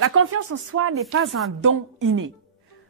La confiance en soi n'est pas un don inné.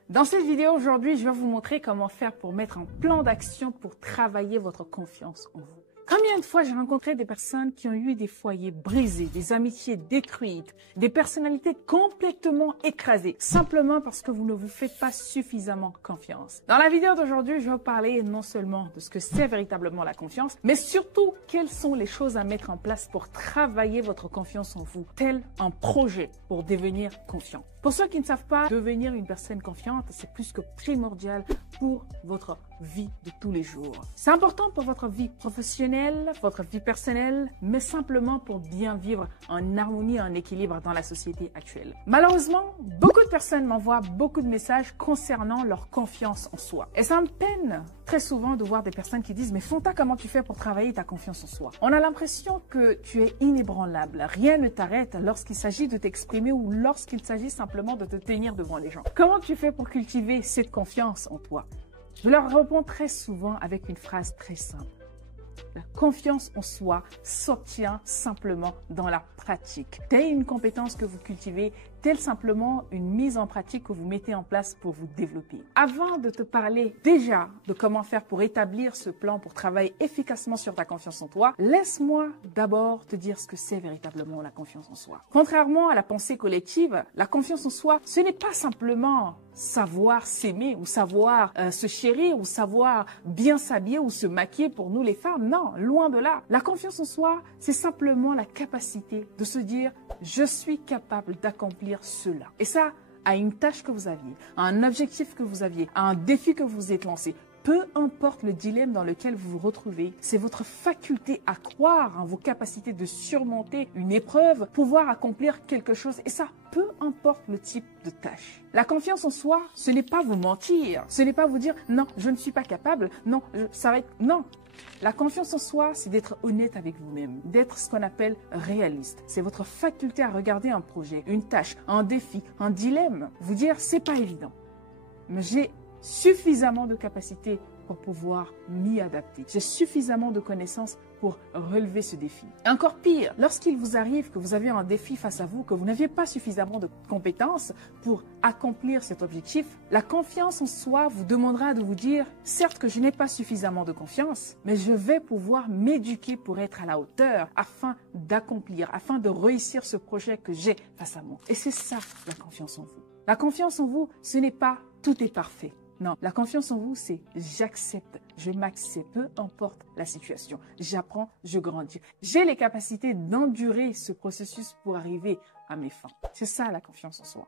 Dans cette vidéo aujourd'hui, je vais vous montrer comment faire pour mettre un plan d'action pour travailler votre confiance en vous. Combien de fois j'ai rencontré des personnes qui ont eu des foyers brisés, des amitiés détruites, des personnalités complètement écrasées, simplement parce que vous ne vous faites pas suffisamment confiance. Dans la vidéo d'aujourd'hui, je vais vous parler non seulement de ce que c'est véritablement la confiance, mais surtout quelles sont les choses à mettre en place pour travailler votre confiance en vous, tel un projet pour devenir confiant. Pour ceux qui ne savent pas, devenir une personne confiante, c'est plus que primordial pour votre vie de tous les jours. C'est important pour votre vie professionnelle, votre vie personnelle, mais simplement pour bien vivre en harmonie et en équilibre dans la société actuelle. Malheureusement, beaucoup de personnes m'envoient beaucoup de messages concernant leur confiance en soi. Et ça me peine très souvent de voir des personnes qui disent « Mais Fonta, comment tu fais pour travailler ta confiance en soi ?» On a l'impression que tu es inébranlable. Rien ne t'arrête lorsqu'il s'agit de t'exprimer ou lorsqu'il s'agit simplement de te tenir devant les gens. Comment tu fais pour cultiver cette confiance en toi? Je leur réponds très souvent avec une phrase très simple. La confiance en soi s'obtient simplement dans la pratique. Telle une compétence que vous cultivez, telle simplement une mise en pratique que vous mettez en place pour vous développer. Avant de te parler déjà de comment faire pour établir ce plan pour travailler efficacement sur ta confiance en toi, laisse-moi d'abord te dire ce que c'est véritablement la confiance en soi. Contrairement à la pensée collective, la confiance en soi, ce n'est pas simplement savoir s'aimer ou savoir se chérir ou savoir bien s'habiller ou se maquiller pour nous les femmes. Non, loin de là. La confiance en soi, c'est simplement la capacité de se dire « je suis capable d'accomplir cela ». Et ça, à une tâche que vous aviez, à un objectif que vous aviez, à un défi que vous êtes lancé. Peu importe le dilemme dans lequel vous vous retrouvez, c'est votre faculté à croire en vos capacités de surmonter une épreuve, pouvoir accomplir quelque chose. Et ça, peu importe le type de tâche. La confiance en soi, ce n'est pas vous mentir. Ce n'est pas vous dire « non, je ne suis pas capable, non, ça va être… » Non. La confiance en soi, c'est d'être honnête avec vous-même, d'être ce qu'on appelle réaliste. C'est votre faculté à regarder un projet, une tâche, un défi, un dilemme, vous dire « c'est pas évident, mais j'ai suffisamment de capacité pour pouvoir m'y adapter. J'ai suffisamment de connaissances pour relever ce défi. » Encore pire, lorsqu'il vous arrive que vous avez un défi face à vous, que vous n'aviez pas suffisamment de compétences pour accomplir cet objectif, la confiance en soi vous demandera de vous dire « certes que je n'ai pas suffisamment de confiance, mais je vais pouvoir m'éduquer pour être à la hauteur afin d'accomplir, afin de réussir ce projet que j'ai face à moi. » Et c'est ça la confiance en vous. La confiance en vous, ce n'est pas « tout est parfait ». Non, la confiance en vous, c'est j'accepte, je m'accepte, peu importe la situation. J'apprends, je grandis. J'ai les capacités d'endurer ce processus pour arriver à mes fins. C'est ça la confiance en soi.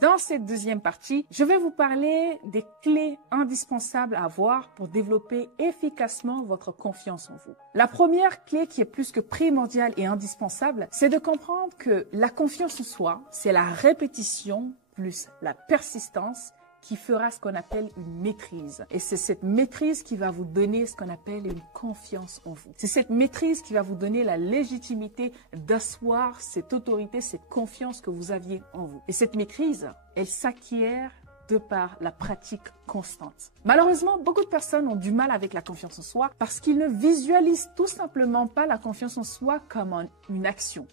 Dans cette deuxième partie, je vais vous parler des clés indispensables à avoir pour développer efficacement votre confiance en vous. La première clé qui est plus que primordiale et indispensable, c'est de comprendre que la confiance en soi, c'est la répétition plus la persistance qui fera ce qu'on appelle une maîtrise. Et c'est cette maîtrise qui va vous donner ce qu'on appelle une confiance en vous. C'est cette maîtrise qui va vous donner la légitimité d'asseoir cette autorité, cette confiance que vous aviez en vous. Et cette maîtrise, elle s'acquiert de par la pratique constante. Malheureusement, beaucoup de personnes ont du mal avec la confiance en soi parce qu'ils ne visualisent tout simplement pas la confiance en soi comme une action.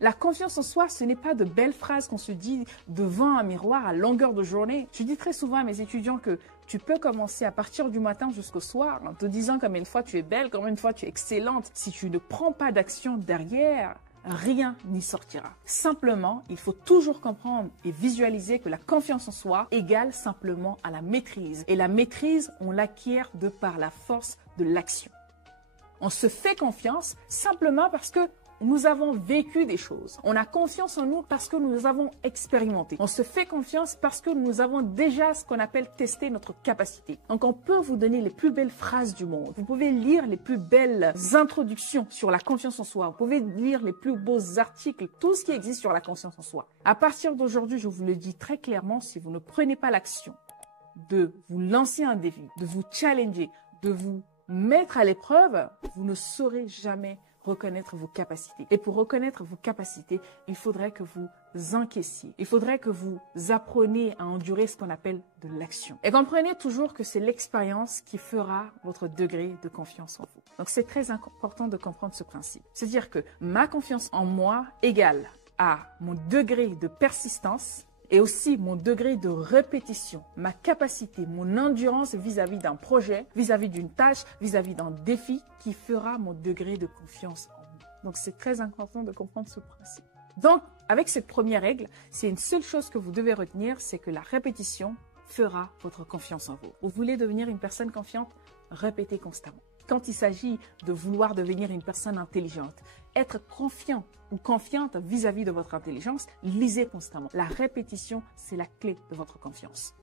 La confiance en soi, ce n'est pas de belles phrases qu'on se dit devant un miroir à longueur de journée. Je dis très souvent à mes étudiants que tu peux commencer à partir du matin jusqu'au soir en te disant combien de fois tu es belle, combien de fois tu es excellente. Si tu ne prends pas d'action derrière, rien n'y sortira. Simplement, il faut toujours comprendre et visualiser que la confiance en soi égale simplement à la maîtrise. Et la maîtrise, on l'acquiert de par la force de l'action. On se fait confiance simplement parce que nous avons vécu des choses. On a confiance en nous parce que nous avons expérimenté. On se fait confiance parce que nous avons déjà ce qu'on appelle testé notre capacité. Donc, on peut vous donner les plus belles phrases du monde. Vous pouvez lire les plus belles introductions sur la confiance en soi. Vous pouvez lire les plus beaux articles, tout ce qui existe sur la confiance en soi. À partir d'aujourd'hui, je vous le dis très clairement, si vous ne prenez pas l'action de vous lancer un défi, de vous challenger, de vous mettre à l'épreuve, vous ne saurez jamais reconnaître vos capacités. Et pour reconnaître vos capacités, il faudrait que vous encaissiez. Il faudrait que vous appreniez à endurer ce qu'on appelle de l'action. Et comprenez toujours que c'est l'expérience qui fera votre degré de confiance en vous. Donc c'est très important de comprendre ce principe. C'est-à-dire que ma confiance en moi égale à mon degré de persistance et aussi mon degré de répétition, ma capacité, mon endurance vis-à-vis d'un projet, vis-à-vis d'une tâche, vis-à-vis d'un défi qui fera mon degré de confiance en moi. Donc, c'est très important de comprendre ce principe. Donc, avec cette première règle, c'est une seule chose que vous devez retenir, c'est que la répétition fera votre confiance en vous. Vous voulez devenir une personne confiante? Répétez constamment. Quand il s'agit de vouloir devenir une personne intelligente, être confiant ou confiante vis-à-vis de votre intelligence, lisez constamment. La répétition, c'est la clé de votre confiance.